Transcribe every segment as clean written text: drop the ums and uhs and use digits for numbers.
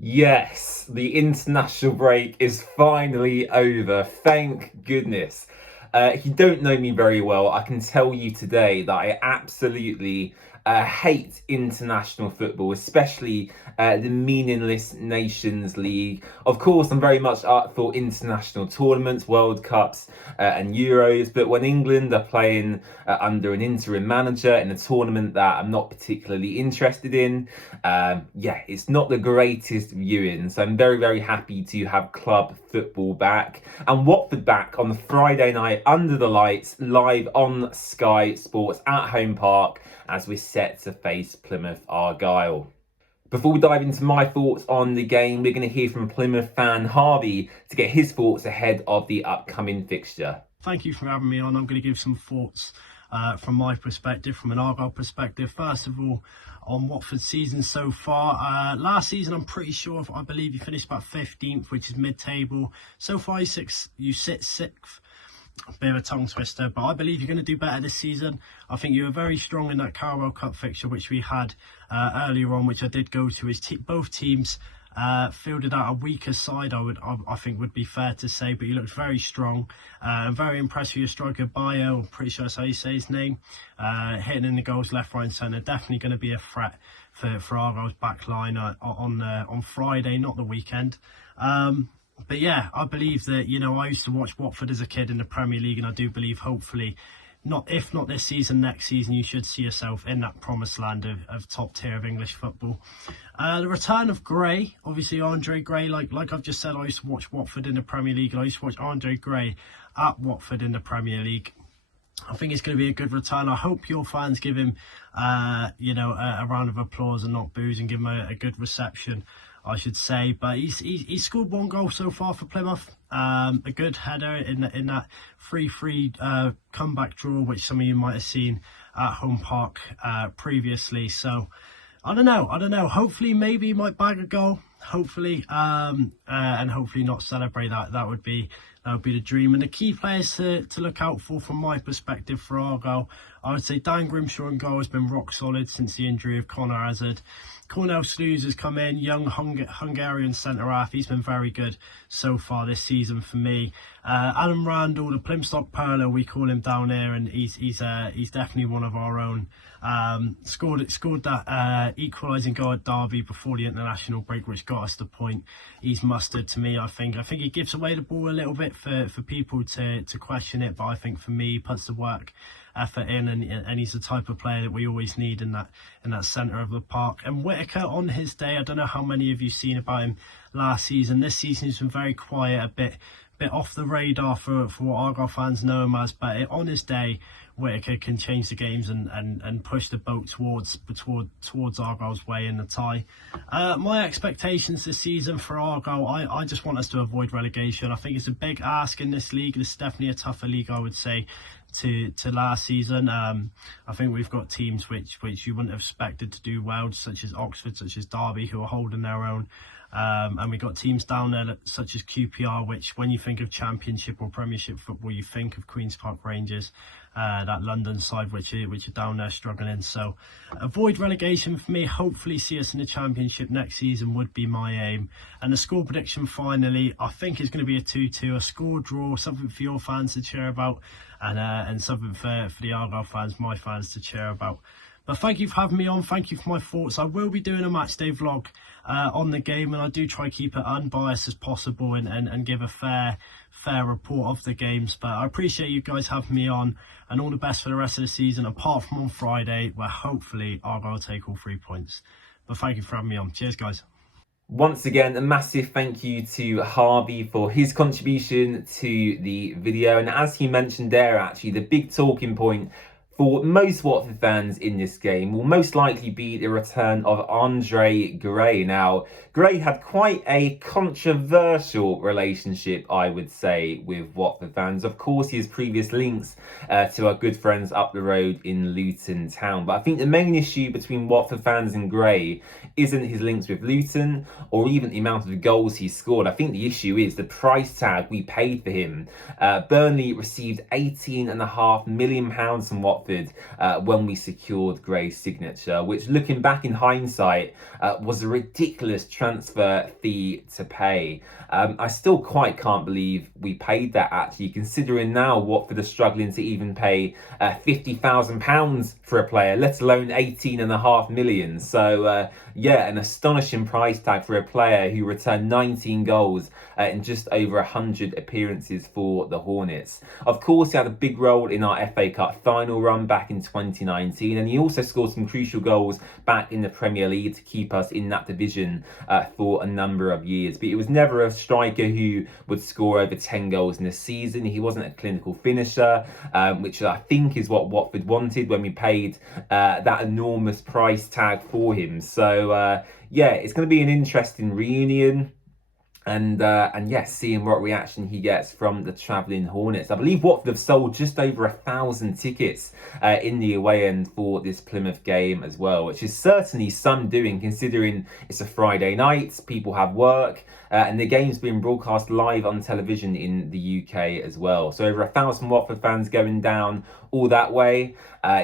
Yes, the international break is finally over. Thank goodness. If you don't know me very well, I can tell you today that I absolutely hate international football, especially the meaningless Nations League. Of course, I'm very much up for international tournaments, World Cups, and Euros, but when England are playing under an interim manager in a tournament that I'm not particularly interested in, it's not the greatest viewing. So I'm very, very happy to have club football back and Watford back on the Friday night under the lights, live on Sky Sports at Home Park as we're set to face Plymouth Argyle. Before we dive into my thoughts on the game, we're going to hear from Plymouth fan Harvey to get his thoughts ahead of the upcoming fixture. Thank you for having me on. I'm going to give some thoughts from my perspective, from an Argyle perspective. First of all, on Watford's season so far. Last season, I'm pretty sure, I believe you finished about 15th, which is mid-table. So far, you sit 6th. Bit of a tongue twister, but I believe you're going to do better this season. I think you were very strong in that Carabao Cup fixture which we had earlier on, which I did go to. Both teams fielded out a weaker side, I think would be fair to say, but you looked very strong. I'm very impressed with your striker Bio. I'm pretty sure that's how you say his name. Hitting in the goals left, right and centre. Definitely going to be a threat for Argyle's back line on Friday, not the weekend. But yeah, I believe that, I used to watch Watford as a kid in the Premier League, and I do believe hopefully, if not this season, next season, you should see yourself in that promised land of top tier of English football. The return of Gray, obviously Andre Gray, like I've just said, I used to watch Watford in the Premier League, and I used to watch Andre Gray at Watford in the Premier League. I think it's going to be a good return. I hope your fans give him, a round of applause and not boos, and give him a good reception, I should say. But he's scored one goal so far for Plymouth. A good header in that 3-3 comeback draw, which some of you might have seen at Home Park previously. So I don't know. Hopefully, maybe he might bag a goal. Hopefully, and hopefully not celebrate that. That would be the dream. And the key players to look out for, from my perspective, for Argyle, I would say Dan Grimshaw in goal has been rock solid since the injury of Connor Hazard. Cornel Slews has come in, young Hungarian centre-half. He's been very good so far this season for me. Adam Randall, the Plymstock Perler, we call him down here, and he's definitely one of our own. Scored that equalising goal at Derby before the international break, which got us the point. He's mustard to me, I think. I think he gives away the ball a little bit for people to question it, but I think for me, he puts the work effort in, and he's the type of player that we always need in that centre of the park. And Whittaker, on his day, I don't know how many of you seen about him last season. This season he's been very quiet, a bit off the radar for what Argyle fans know him as, but on his day, Whittaker can change the games and push the boat towards Argyle's way in the tie. My expectations this season for Argyle, I just want us to avoid relegation. I think it's a big ask in this league. This is definitely a tougher league, I would say, to last season. I think we've got teams which you wouldn't have expected to do well, such as Oxford, such as Derby, who are holding their own. And we've got teams down there such as QPR, which, when you think of Championship or Premiership football, you think of Queen's Park Rangers, that London side which are down there struggling. So avoid relegation for me. Hopefully see us in the Championship next season would be my aim. And the score prediction, finally, I think it's going to be a 2-2, a score draw, something for your fans to cheer about, and something for the Argyle fans, my fans, to cheer about. But thank you for having me on. Thank you for my thoughts. I will be doing a matchday vlog on the game, and I do try to keep it unbiased as possible and give a fair report of the games. But I appreciate you guys having me on, and all the best for the rest of the season, apart from on Friday, where hopefully Argyle will take all 3 points. But thank you for having me on. Cheers, guys. Once again, a massive thank you to Harvey for his contribution to the video. And as he mentioned there, actually, the big talking point for most Watford fans in this game will most likely be the return of Andre Gray. Now, Gray had quite a controversial relationship, I would say, with Watford fans. Of course, his previous links to our good friends up the road in Luton Town. But I think the main issue between Watford fans and Gray isn't his links with Luton or even the amount of goals he scored. I think the issue is the price tag we paid for him. Burnley received £18.5 million from Watford Watford when we secured Gray's signature, which, looking back in hindsight, was a ridiculous transfer fee to pay. I still quite can't believe we paid that, actually, considering now Watford are struggling to even pay £50,000 for a player, let alone 18.5 million. So yeah, an astonishing price tag for a player who returned 19 goals in just over 100 appearances for the Hornets. Of course, he had a big role in our FA Cup final run back in 2019, and he also scored some crucial goals back in the Premier League to keep us in that division for a number of years. But he was never a striker who would score over 10 goals in a season. He wasn't a clinical finisher, which I think is what Watford wanted when we paid that enormous price tag for him. So yeah, it's going to be an interesting reunion. And yeah, seeing what reaction he gets from the travelling Hornets. I believe Watford have sold just over 1,000 tickets in the away end for this Plymouth game as well, which is certainly some doing considering it's a Friday night, people have work, and the game's been broadcast live on television in the UK as well. So over 1,000 Watford fans going down all that way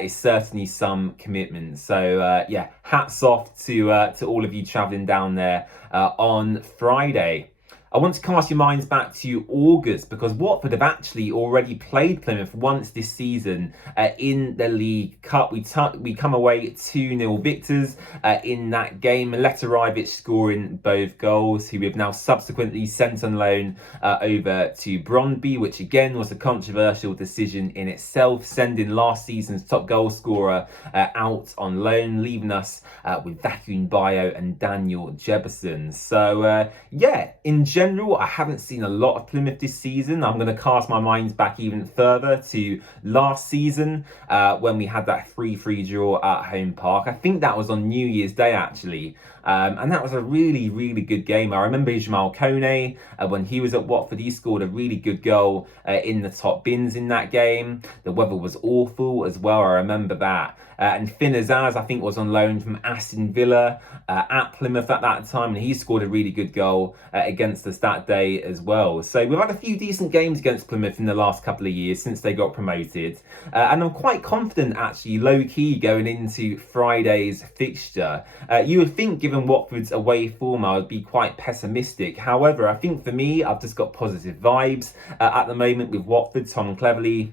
is certainly some commitment. So yeah, hats off to all of you travelling down there on Friday. I want to cast your minds back to August, because Watford have actually already played Plymouth once this season in the League Cup. We come away 2-0 victors in that game. Letarievich scoring both goals, who we have now subsequently sent on loan over to Brøndby, which again was a controversial decision in itself, sending last season's top goal scorer out on loan, leaving us with Vacuum Bio and Daniel Jefferson. So yeah, in general, I haven't seen a lot of Plymouth this season. I'm going to cast my mind back even further to last season when we had that 3-3 draw at Home Park. I think that was on New Year's Day, actually. And that was a really, really good game. I remember Jamal Kone, when he was at Watford, he scored a really good goal in the top bins in that game. The weather was awful as well, I remember that. And Finn Azaz, I think, was on loan from Aston Villa at Plymouth at that time, and he scored a really good goal against us that day as well. So we've had a few decent games against Plymouth in the last couple of years since they got promoted. And I'm quite confident, actually, low-key, going into Friday's fixture. You would think, given Watford's away form, I would be quite pessimistic. However, I think for me, I've just got positive vibes at the moment with Watford. Tom Cleverley,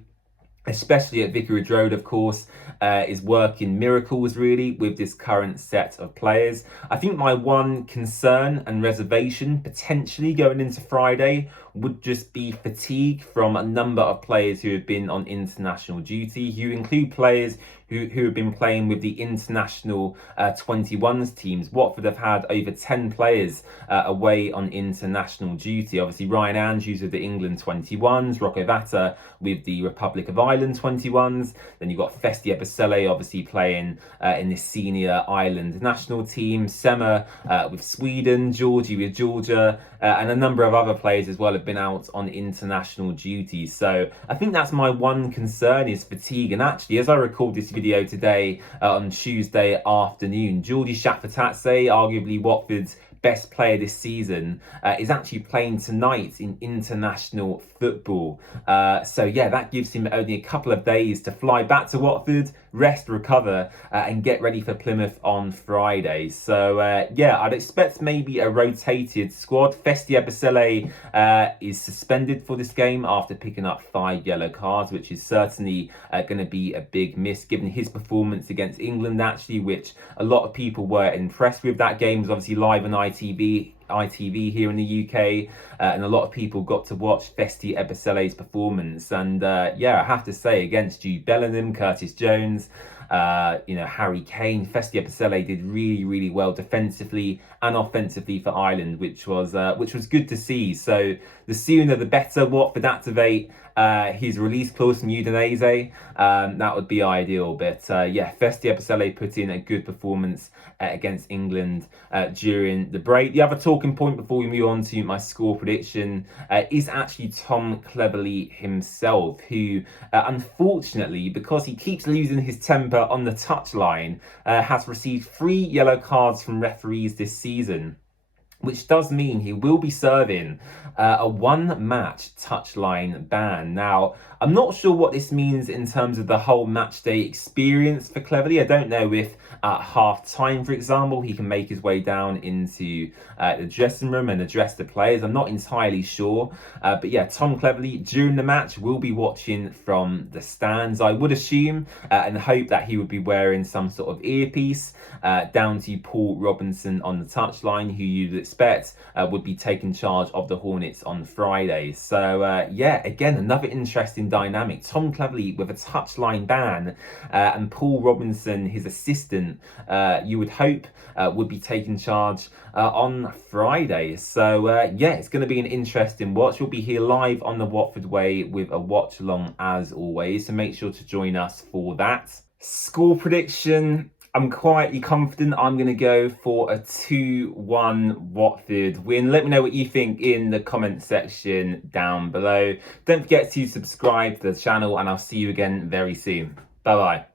especially at Vicarage Road, of course, is working miracles, really, with this current set of players. I think my one concern and reservation, potentially going into Friday, would just be fatigue from a number of players who have been on international duty. You include players who have been playing with the international 21s teams. Watford have had over 10 players away on international duty. Obviously, Ryan Andrews with the England 21s, Rocco Vata with the Republic of Ireland 21s. Then you've got Festi Ebisele, obviously playing in the senior Ireland national team. Sema with Sweden, Georgie with Georgia, and a number of other players as well have been out on international duty. So I think that's my one concern, is fatigue. And actually, as I record this video today on Tuesday afternoon, Geordie Shafatatse, arguably Watford's best player this season, is actually playing tonight in international football. So yeah, that gives him only a couple of days to fly back to Watford, rest, recover, and get ready for Plymouth on Friday. So yeah, I'd expect maybe a rotated squad. Festi Ebisele is suspended for this game after picking up 5 yellow cards, which is certainly going to be a big miss given his performance against England, actually, which a lot of people were impressed with. That game was obviously live on ITV here in the UK, and a lot of people got to watch Festi Ebisele's performance. And yeah, I have to say, against Jude Bellingham, Curtis Jones, Harry Kane, Festi Ebisele did really, really well defensively and offensively for Ireland, which was good to see. So the sooner the better. Watford activate his release clause from Udinese, that would be ideal. But yeah, Festi Ebisele put in a good performance against England during the break. The other talking point before we move on to my score prediction is actually Tom Cleverley himself, who unfortunately, because he keeps losing his temper on the touchline, has received 3 yellow cards from referees this season, which does mean he will be serving a 1-match touchline ban. Now, I'm not sure what this means in terms of the whole match day experience for Cleverley. I don't know if at half time, for example, he can make his way down into the dressing room and address the players. I'm not entirely sure. But yeah, Tom Cleverley during the match will be watching from the stands, I would assume, and hope that he would be wearing some sort of earpiece, down to Paul Robinson on the touchline, who you'd expect would be taking charge of the Hornets on Friday. So yeah, again, another interesting dynamic. Tom Cleverley with a touchline ban, and Paul Robinson, his assistant, you would hope would be taking charge on Friday. So yeah, it's going to be an interesting watch. We'll be here live on the Watford Way with a watch along as always, so make sure to join us for that. Score prediction, I'm quietly confident I'm going to go for a 2-1 Watford win. Let me know what you think in the comment section down below. Don't forget to subscribe to the channel, and I'll see you again very soon. Bye bye.